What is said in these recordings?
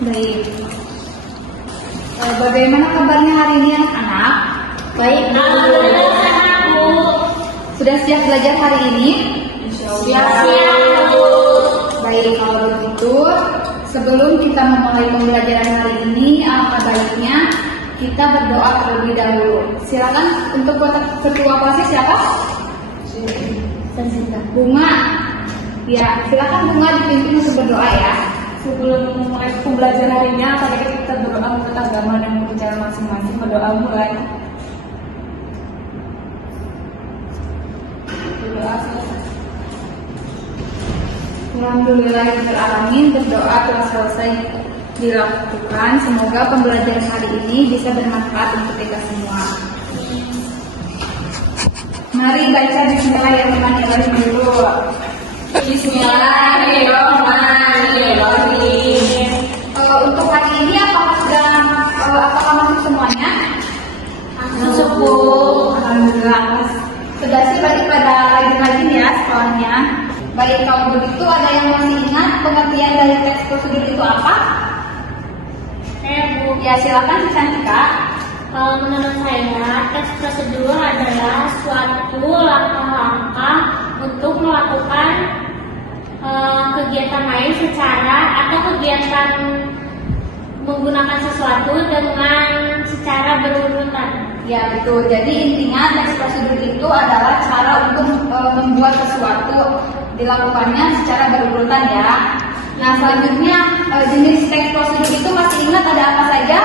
Baik. Bagaimana kabarnya hari ini anak-anak? Baik, alhamdulillah Bu. Sudah siap belajar hari ini? Siap, Bu. Baik, kalau begitu, sebelum kita memulai pembelajaran hari ini, alangkah baiknya kita berdoa terlebih dahulu. Silakan untuk ketua kelasnya siapa? Bunga. Ya, silakan Bunga dipimpin untuk berdoa ya. Sebelum memulai pembelajaran harinya, tadi kita berdoa menurut agama dan bicara masing-masing. Berdoa mulai. Berdoa selesai. Alhamdulillahirobbilalamin, berdoa telah selesai dilakukan. Semoga pembelajaran hari ini bisa bermanfaat untuk kita semua. Mari baca Bismillahirrahmanirrahim dulu. Bismillahirrahmanirrahim. Untuk hari ini apakah masuk semuanya? Masuk Bu. Alhamdulillah. Sudah sih berarti pada rajin-rajin ya sekolahnya. Baik, kalau begitu ada yang masih ingat pengertian dari teks prosedur itu apa? Bu. Ya silakan Cantika. Menurut saya, teks prosedur adalah suatu langkah-langkah untuk melakukan kegiatan lain atau kegiatan menggunakan sesuatu dengan secara berurutan. Ya betul. Jadi intinya teks prosedur itu adalah cara untuk membuat sesuatu dilakukannya secara berurutan ya. Nah selanjutnya jenis teks prosedur itu masih ingat ada apa saja?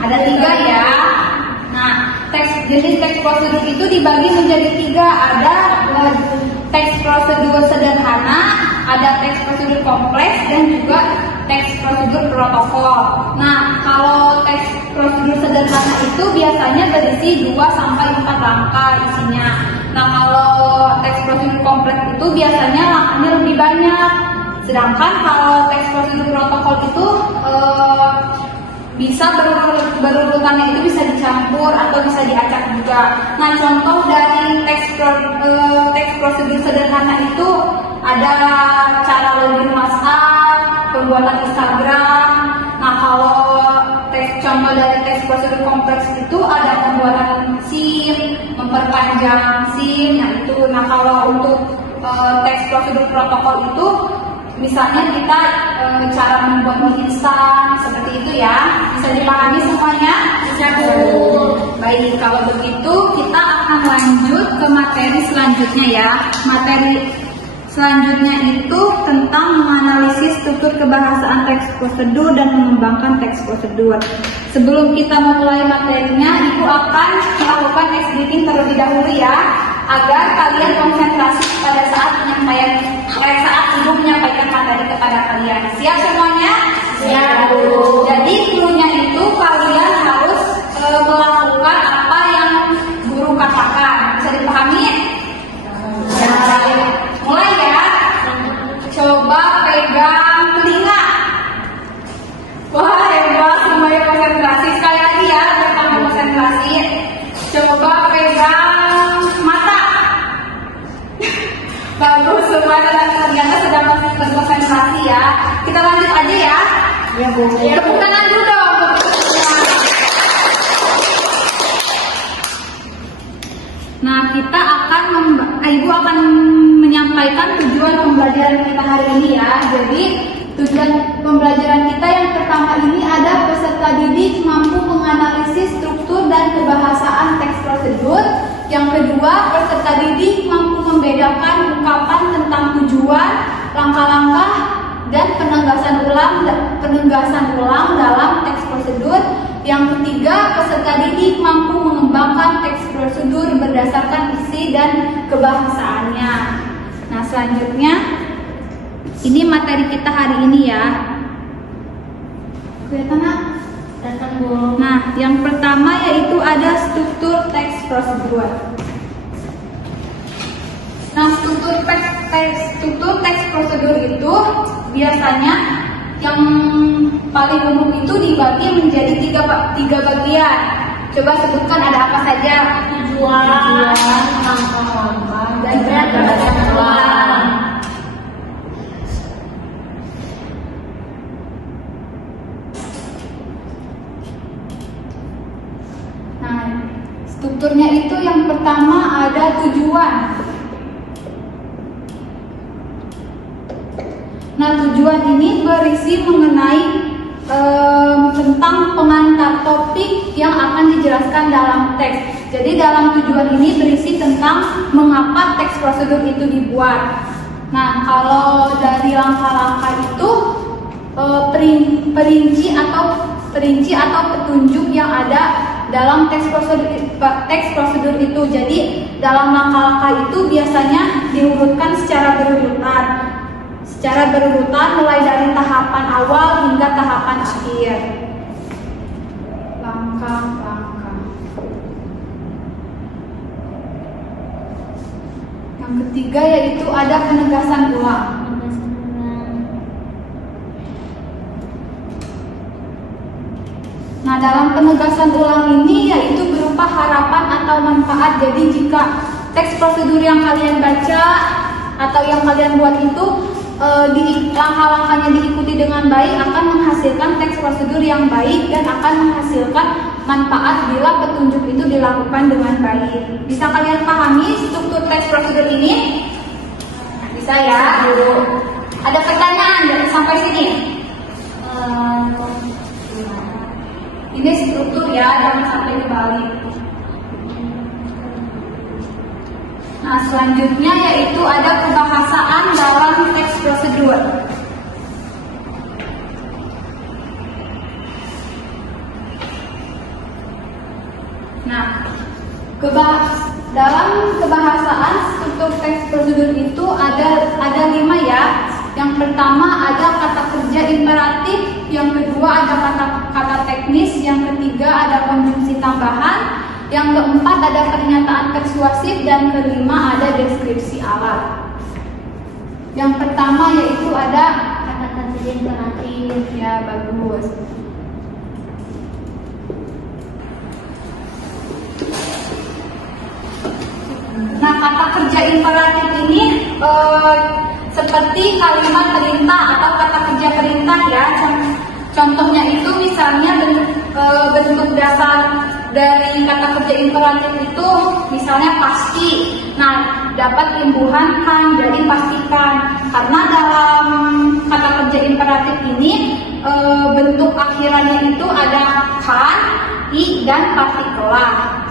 Ada 3 ya. Nah jenis teks prosedur itu dibagi menjadi 3. Ada teks prosedur sederhana, ada teks prosedur kompleks, dan juga teks prosedur protokol. Nah, kalau teks prosedur sederhana itu biasanya berisi 2-4 langkah isinya. Nah, kalau teks prosedur kompleks itu biasanya langkahnya lebih banyak. Sedangkan kalau teks prosedur protokol itu bisa berurutannya itu bisa dicampur atau bisa diacak juga. Nah, contoh dari teks prosedur sederhana itu ada cara login WhatsApp, pembuatan Instagram. Nah, kalau contoh dari teks prosedur kompleks itu ada pembuatan SIM, memperpanjang SIM, itu. Nah, kalau untuk teks prosedur protokol itu misalnya kita cara membuat mie instan seperti itu ya. Bisa dipahami semuanya? Bisa Bu. Baik, kalau begitu kita akan lanjut ke materi selanjutnya ya. Materi selanjutnya itu tentang menganalisis struktur kebahasaan teks prosedur dan mengembangkan teks prosedur. Sebelum kita memulai materinya, Ibu akan melakukan editing terlebih dahulu ya, agar kalian konsentrasi pada saat Ibu menyampaikan materi kepada kalian. Siap semuanya? Siap Bu. Jadi cluenya itu kalian harus melakukan apa yang guru katakan. Bisa dipahami? Ya. Mulai ya. Coba pegang telinga. Wah hebat, semuanya konsentrasi. Sekali lagi ya, kamu konsentrasi. Coba pegang mata. Bagus, semuanya ternyata sedang berkonsentrasi ya. Kita lanjut aja ya. Ya Bu. Tepuk tangan dulu dong. Nah, Ibu akan menyampaikan tujuan pembelajaran kita hari ini ya. Jadi tujuan pembelajaran kita yang pertama ini ada peserta didik mampu menganalisis struktur dan kebahasaan teks prosedur. Yang kedua, peserta didik mampu membedakan ungkapan tentang tujuan, langkah-langkah, dan penegasan ulang dalam teks prosedur. Yang ketiga, peserta didik mampu mengembangkan teks prosedur berdasarkan isi dan kebahasaannya. Nah, selanjutnya ini materi kita hari ini ya. Kelihatan nak? Datang Bu. Nah, yang pertama yaitu ada struktur teks prosedur. Nah, struktur teks prosedur itu biasanya yang paling umum itu dibagi menjadi tiga bagian. Coba sebutkan ada apa saja? Tujuan, langkah-langkah, dan penegasan ulang. strukturnya itu yang pertama ada tujuan. Nah, tujuan ini berisi mengenai tentang pengantar topik yang akan dijelaskan dalam teks. Jadi dalam tujuan ini berisi tentang mengapa teks prosedur itu dibuat. Nah, kalau dari langkah-langkah itu perinci atau petunjuk yang ada dalam teks prosedur itu. Jadi dalam langkah-langkah itu biasanya diurutkan secara berurutan mulai dari tahapan awal hingga tahapan akhir. Langkah-langkah. Yang ketiga yaitu ada penegasan ulang. Nah, dalam penegasan ulang ini yaitu berupa harapan atau manfaat. Jadi jika teks prosedur yang kalian baca atau yang kalian buat itu langkah-langkahnya diikuti dengan baik, akan menghasilkan teks prosedur yang baik dan akan menghasilkan manfaat bila petunjuk itu dilakukan dengan baik. Bisa kalian pahami struktur teks prosedur ini? Bisa ya? Ada pertanyaan dari sampai sini? Ini struktur ya, jangan sampai dibalik. Nah, selanjutnya yaitu ada kebahasaan dalam teks prosedur. Nah, dalam kebahasaan struktur teks prosedur itu ada 5 ya. Yang pertama ada kata kerja imperatif, yang kedua ada kata teknis, yang ketiga ada konjungsi tambahan, yang keempat ada pernyataan persuasif, dan kelima ada deskripsi alat. Yang pertama yaitu ada kata kerja imperatif. Ya, bagus. Nah, kata kerja imperatif ini seperti kalimat perintah atau kata kerja perintah ya. Contohnya itu misalnya bentuk dasar dari kata kerja imperatif itu misalnya pasti. Nah, dapat imbuhan kan, jadi pastikan. Karena dalam kata kerja imperatif ini bentuk akhirannya itu ada kan, i, dan partikelar.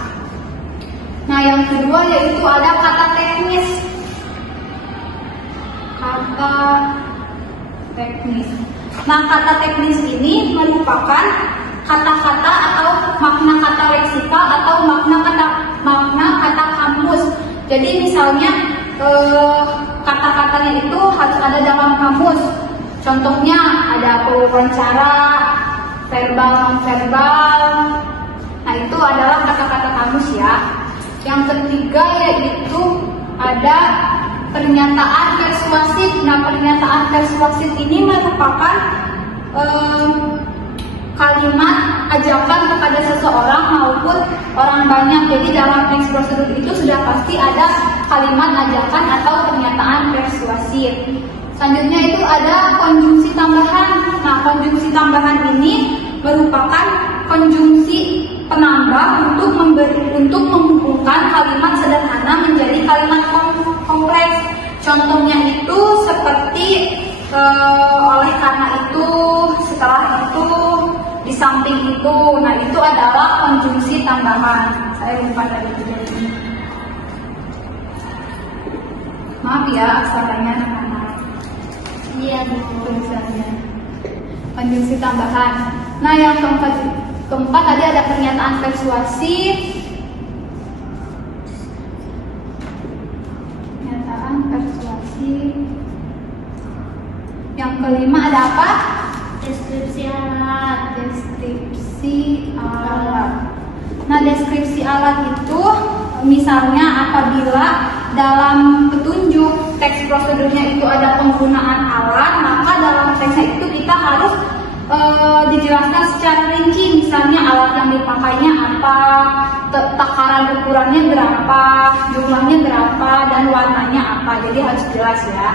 Nah, yang kedua yaitu ada kata teknis. Kata teknis. Nah, kata teknis ini merupakan kata-kata atau makna kata leksikal atau makna kata kamus. Jadi misalnya kata-katanya itu harus ada dalam kamus. Contohnya ada wawancara, verbal, non-verbal. Nah, itu adalah kata-kata kamus ya. Yang ketiga yaitu ada pernyataan persuasif. Nah, pernyataan persuasif ini merupakan kalimat ajakan kepada seseorang maupun orang banyak. Jadi dalam teks prosedur itu sudah pasti ada kalimat ajakan atau pernyataan persuasif. Selanjutnya itu ada konjungsi tambahan. Nah, konjungsi tambahan ini merupakan konjungsi penambah untuk menghubungkan kalimat sederhana menjadi kalimat kompleks. Contohnya itu seperti oleh karena itu, setelah itu, di samping itu. Nah, itu adalah konjungsi tambahan. Saya lupa dari ini. Maaf ya, aksaranya anak-anak. Iya, tulisannya. Konjungsi tambahan. Nah, yang keempat tadi ada pernyataan persuasif. Pernyataan persuasif. Yang kelima ada apa? deskripsi alat. Deskripsi alat. Nah, deskripsi alat itu misalnya apabila dalam petunjuk teks prosedurnya itu ada penggunaan alat, maka dalam teksnya itu kita harus dijelaskan secara rinci. Misalnya alat yang dipakainya apa, takaran ukurannya berapa, jumlahnya berapa, dan warnanya apa. Jadi harus jelas ya.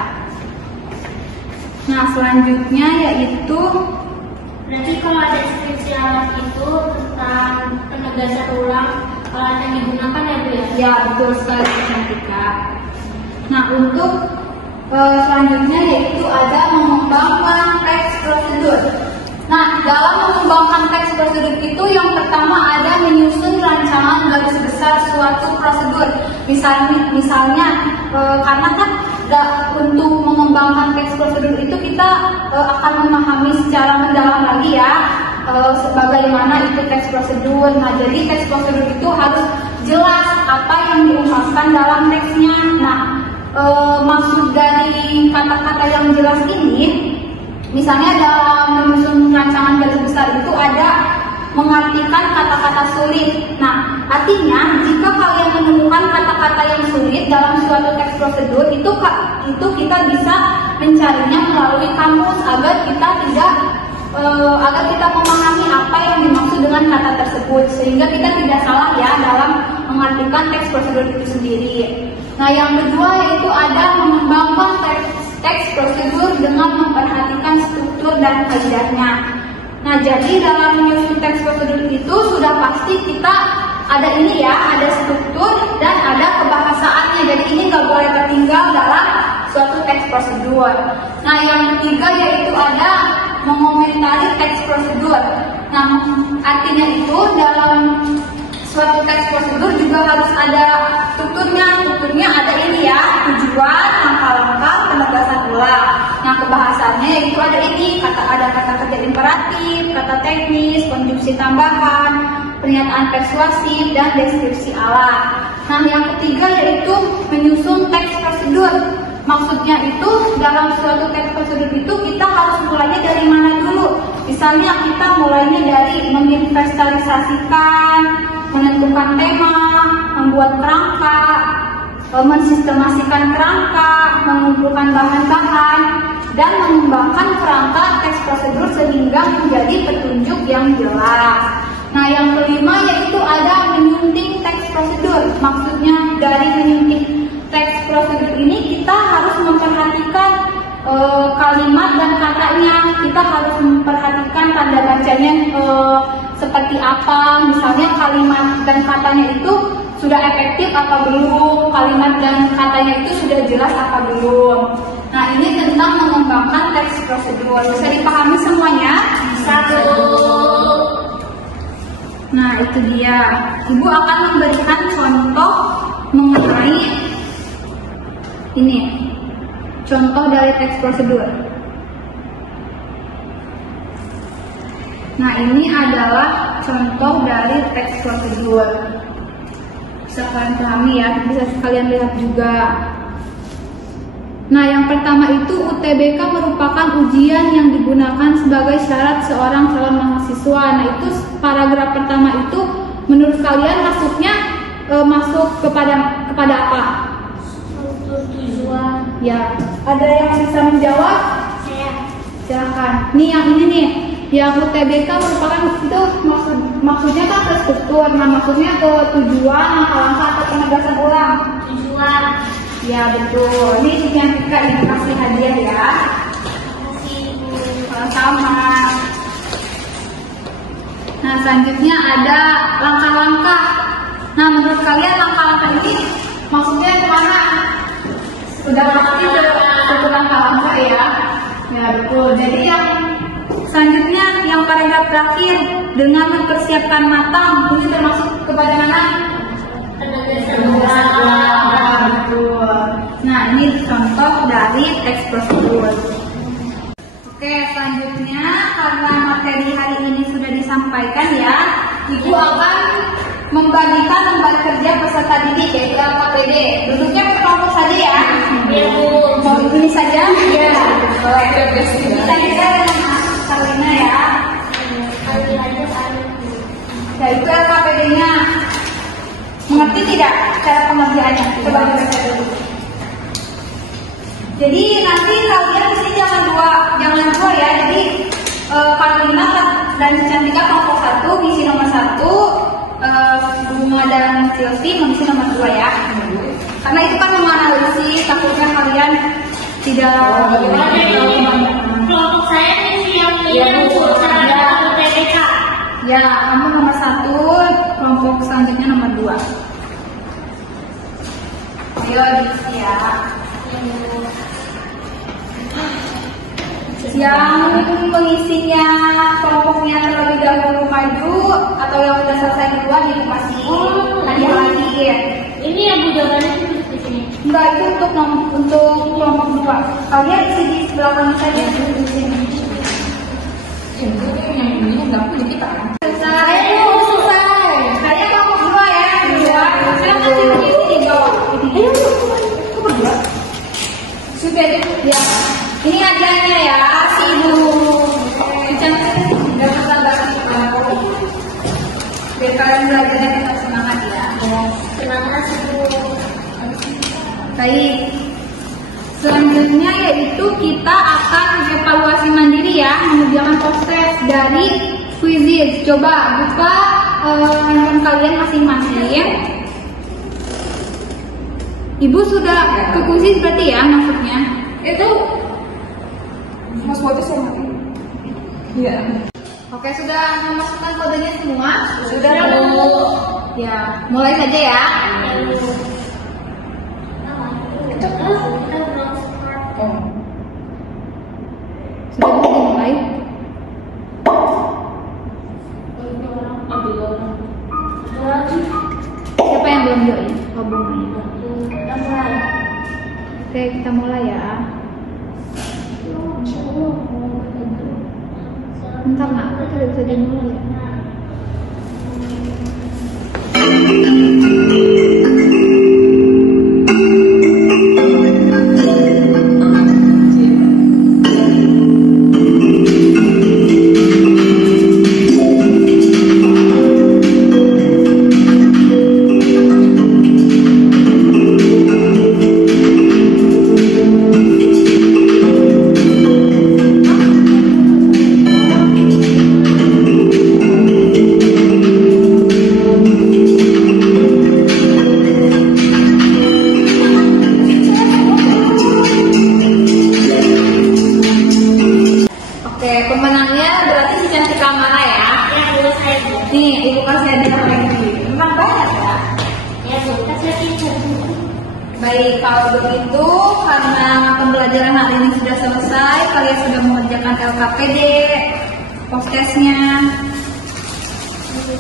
Nah, selanjutnya yaitu berarti kalau deskripsi alat itu tentang penegasan ulang, alat yang digunakan ya Bu ya? Ya, betul sekali Cantika. Nah, untuk selanjutnya yaitu ada mengembangkan teks prosedur. Nah, dalam mengembangkan teks prosedur itu yang pertama ada menyusun rancangan garis besar suatu prosedur. Misalnya karena kan untuk mengembangkan teks prosedur itu kita akan memahami secara mendalam lagi ya bagaimana itu teks prosedur. Nah, jadi teks prosedur itu harus jelas apa yang diungkapkan dalam teksnya. Nah, maksud dari kata-kata yang jelas ini, misalnya dalam menyusun rancangan garis besar itu ada mengartikan kata-kata sulit. Nah, artinya jika kalian menemukan kata-kata yang sulit dalam suatu teks prosedur itu kita bisa mencarinya melalui kamus agar kita memahami apa yang dimaksud dengan kata tersebut sehingga kita tidak salah ya dalam mengartikan teks prosedur itu sendiri. Nah, yang kedua yaitu ada mengembangkan teks prosedur dengan memperhatikan struktur dan kaidahnya. Nah, jadi dalam menyusun teks prosedur itu sudah pasti kita ada ini ya, ada struktur dan ada kebahasaannya. Jadi ini nggak boleh tertinggal dalam suatu teks prosedur. Nah, yang ketiga yaitu ada mengomentari teks prosedur. Nah, artinya itu dalam suatu teks prosedur juga harus ada strukturnya. Strukturnya ada ini ya, tujuan, langkah-langkah, penegasan ulang. Nah, kebahasannya yaitu ada ini, ada kata kerja imperatif, kata teknis, konjungsi tambahan, pernyataan persuasif, dan deskripsi alat. Nah, yang ketiga yaitu menyusun teks prosedur. Maksudnya itu dalam suatu teks prosedur itu kita harus mulainya dari mana dulu. Misalnya kita mulainya dari menginventarisasikan, menentukan tema, membuat kerangka, mensistemasikan kerangka, mengumpulkan bahan-bahan, dan mengembangkan kerangka teks prosedur sehingga menjadi petunjuk yang jelas. Nah, yang kelima yaitu ada menyunting teks prosedur. Maksudnya dari menyunting teks prosedur ini kita harus memperhatikan kalimat dan katanya. Kita harus memperhatikan tanda bacanya seperti apa. Misalnya kalimat dan katanya itu sudah efektif apa belum, kalimat dan katanya itu sudah jelas apa belum. Nah, ini tentang mengembangkan teks prosedur. Bisa dipahami semuanya? Satu. Nah, itu dia. Ibu akan memberikan contoh mengenai ini. Contoh dari teks prosedur. Nah, ini adalah contoh dari teks prosedur. Bisa kalian pahami ya, bisa kalian lihat juga. Nah, yang pertama itu UTBK merupakan ujian yang digunakan sebagai syarat seorang calon mahasiswa. Nah, itu paragraf pertama itu menurut kalian masuk kepada apa? Struktur tujuan. Ya, ada yang bisa menjawab? Saya. Silakan. Nih yang ini nih, yang UTBK merupakan itu maksudnya kan ke struktur. Nah, maksudnya ke tujuan, langkah-langkah atau penegasan ulang. Tujuan. Ya, betul. Ini yang kita kasih hadiah ya. Kasih Bu. Sama. Nah, selanjutnya ada langkah-langkah. Nah, menurut kalian langkah-langkah ini maksudnya kemana? Sudah pasti ke langkah-langkah ya. Ya, betul. Jadi yang selanjutnya yang paragraf terakhir dengan mempersiapkan matang ini termasuk kepada mana? Penegasan ulang. Betul. Nah, ini contoh dari teks prosedur. Oke, selanjutnya karena materi hari ini sudah disampaikan ya, Ibu akan membagikan lembar kerja peserta didik yaitu LKPD. Duduknya kelompok saja ya. Ya Bu. Mau ini saja? Ya. Boleh. Kita dengan Karina ya. Kali aja kali. Ya, itu LKPD-nya. Mengerti tidak cara pengerjaannya? Coba dibaca dulu. Jadi nanti kalian di sini jangan dua ya. Jadi Karina dan Cantika kelompok 1 ngisi nomor 1, Bunga dan Silvi mengisi nomor 2 ya. Karena itu kan menganalisis, takutnya kalian tidak Kelompok saya ini yang Bu. Saya UTBK. Ya, kamu nomor 1, kelompok kelompok selanjutnya nomor 2. Ayo diisi ya. Yang mengisinya kelompoknya terlebih dahulu maju atau yang sudah selesai kedua dikasih hadiah lagi. Ini yang Bu jawabannya tulis di sini. Enggak, itu untuk kelompok 2. Kalian isi di belakang saja di sini. Itu yang ini nggak punya kita kan? Selesai. Saya kelompok 2 ya. Saya masih mengisi di bawah. Kok berdua? Sudah ya. Ini ajarnya ya, si Ibu cantik dan sabar. Biar kalian belajarnya tetap semangat ya. Semangat Bu. Baik. Selanjutnya yaitu kita akan evaluasi mandiri ya, mengerjakan proses dari quizzes. Coba buka handphone kalian masing-masing. Ibu sudah ke quizzes berarti ya maksudnya? Itu Mas Boto sama Iya. Oke, sudah memasukkan kodenya semua? Sudah, Bu. Ya, mulai saja ya. Oh. Sudah bisa dimulai? Siapa yang belum join? Oh, belum. Oke, kita mulai ya. Bentar nak, aku tidak bisa dimulai. Pemenangnya berarti si cantik Kamara ya. Ya Bu, saya Bu. Nih, ibu kasih hadiah lagi. Memang banyak ya. Ya Bu, kasih pintar Bu. Baik, kalau begitu karena pembelajaran hari ini sudah selesai, kalian sudah mengerjakan LKPD, post-testnya.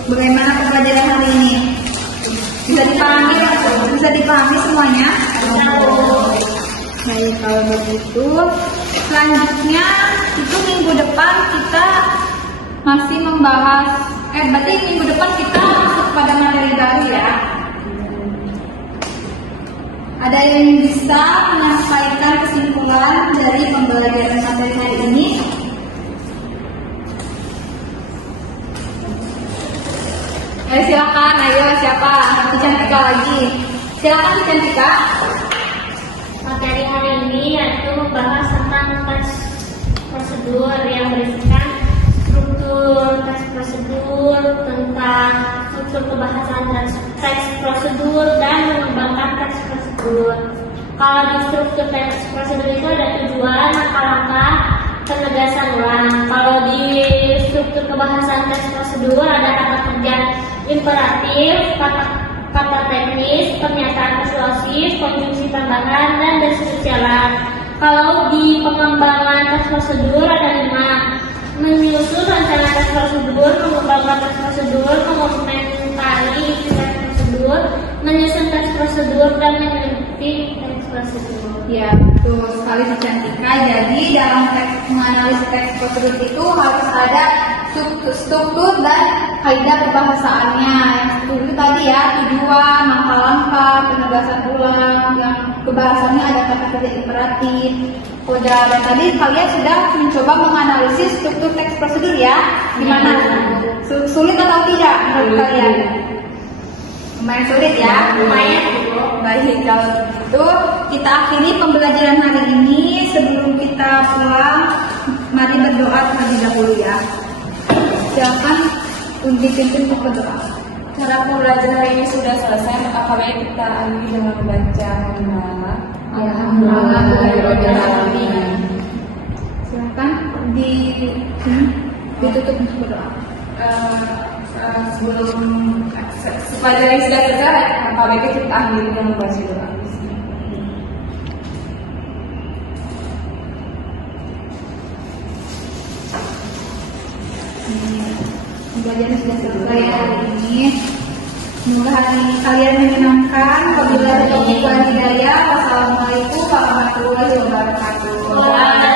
Bagaimana pembelajaran hari ini? Bisa dipahami semuanya? Baik, kalau begitu selanjutnya itu minggu depan kita masih membahas berarti minggu depan kita masuk pada materi baru ya. Ada yang bisa menyampaikan kesimpulan dari pembelajaran materi hari ini? Silakan, ayo siapa? Satu Cantika lagi. Silakan Si Cantika. Materi hari ini yaitu membahas tentang tes prosedur yang berisikan struktur tes prosedur, tentang struktur kebahasan teks prosedur dan mengembangkan teks prosedur. Kalau di struktur teks prosedur itu ada tujuan, langkah-langkah, penegasan ulang. Kalau di struktur kebahasan teks prosedur ada kata kerja imperatif, kata teknis, pernyataan persuasif, konjungsi tambahan, dan deskripsi syarat. Kalau di pengembangan tes prosedur ada 5: menyusun rencana tes prosedur, mengembangkan tes prosedur, mengomentari tes prosedur, menyusun tes prosedur, dan meneliti tes prosedur. Ya, betul sekali Si Cantika. Jadi dalam menganalisis teks prosedur itu harus ada struktur dan kaidah perbahasaannya. Yang struktur itu tadi ya, tujuan, langkah-langkah, penegasan ulang, yang kebahasannya ada kata kerja imperatif. Dan tadi kalian sudah mencoba menganalisis struktur teks prosedur ya. Gimana? Sulit atau tidak menurut kalian? Lumayan sulit ya. Lumayan. Baik, kalau begitu kita akhiri pembelajaran hari ini. Sebelum kita pulang, mari berdoa terlebih dahulu ya. Silakan dipimpin untuk berdoa. Cara pembelajaran ini sudah selesai, maka baik kita akhiri dengan membaca hamdalah. Alhamdulillahirobbilalamin. Silakan ditutup untuk berdoa. sebelum sepelajaran sudah selesai, Pak Beke kita akhiri dengan membaca doa. Pembelajaran sudah selesai hari ini. Semoga hari ini kalian menyenangkan. Wabillahi taufiq wal hidayah. Wassalamualaikum warahmatullahi wabarakatuh.